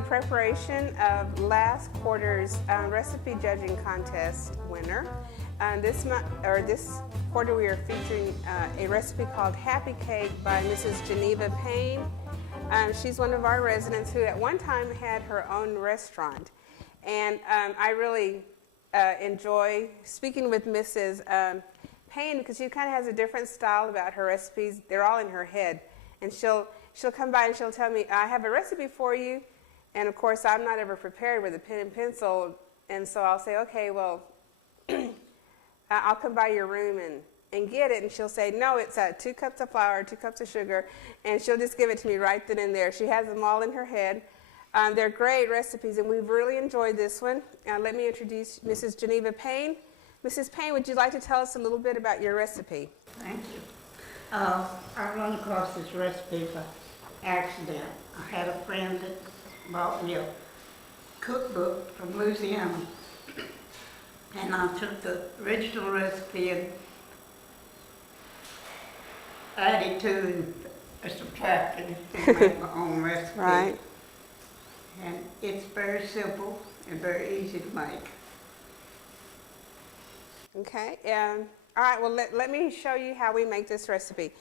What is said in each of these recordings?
the preparation of last quarter's recipe judging contest winner. This quarter we are featuring a recipe called Happy Cake by Mrs. Geneva Payne. She's one of our residents who at one time had her own restaurant. And I really enjoy speaking with Mrs. Payne because she kind of has a different style about her recipes. They're all in her head. And she'll come by and she'll tell me, I have a recipe for you. And of course, I'm not ever prepared with a pen and pencil. And so I'll say, okay, well, I'll come by your room and get it. And she'll say, no, it's 2 cups of flour, 2 cups of sugar. And she'll just give it to me right then and there. She has them all in her head. They're great recipes, and we've really enjoyed this one. Let me introduce Mrs. Geneva Payne. Mrs. Payne, would you like to tell us a little bit about your recipe? Thank you. I run across this recipe by accident. I had a friend that bought me a cookbook from Louisiana, and I took the original recipe and added to and subtracted and made my own recipe. Right. And it's very simple and very easy to make. Okay. All right, well, let me show you how we make this recipe.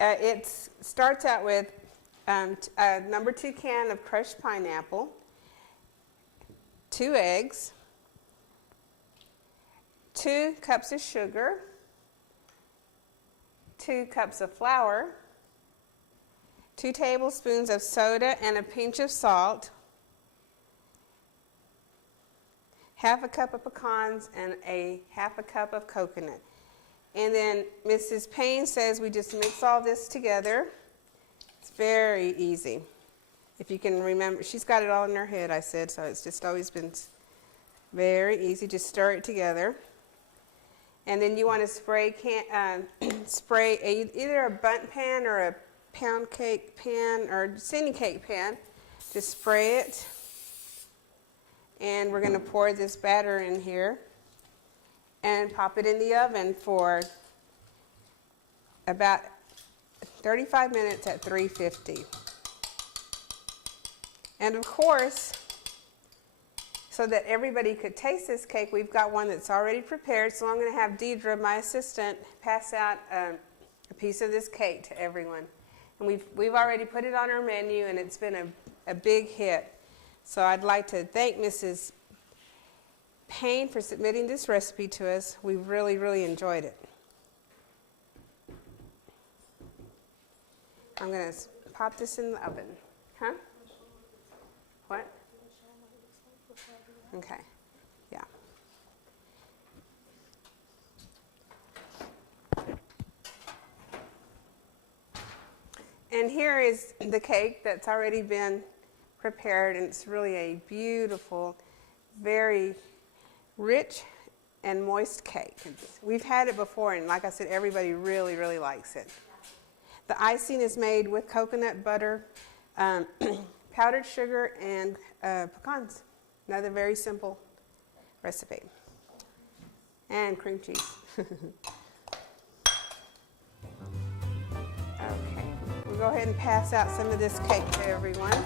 It starts out with a number 2 can of crushed pineapple, 2 eggs, 2 cups of sugar, 2 cups of flour, 2 tablespoons of soda and a pinch of salt, half a cup of pecans, and half a cup of coconut. And then Mrs. Payne says we just mix all this together. It's very easy. If you can remember, she's got it all in her head, I said, so it's just always been very easy. Just stir it together. And then you want to spray either a bundt pan or a pound cake pan or just any cake pan. Just spray it. And we're going to pour this batter in here and pop it in the oven for about 35 minutes at 350. And of course, so that everybody could taste this cake, we've got one that's already prepared. So I'm going to have Deidre, my assistant, pass out a piece of this cake to everyone. And we've already put it on our menu, and it's been a big hit. So I'd like to thank Mrs. Payne for submitting this recipe to us. We really, really enjoyed it. I'm going to pop this in the oven. Huh? What? Okay. Yeah. And here is the cake that's already been prepared, and it's really a beautiful, very rich and moist cake. We've had it before, and like I said, everybody really, really likes it. The icing is made with coconut butter, powdered sugar, and pecans. Another very simple recipe. And cream cheese. Okay, we'll go ahead and pass out some of this cake to everyone.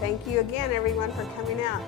Thank you again, everyone, for coming out.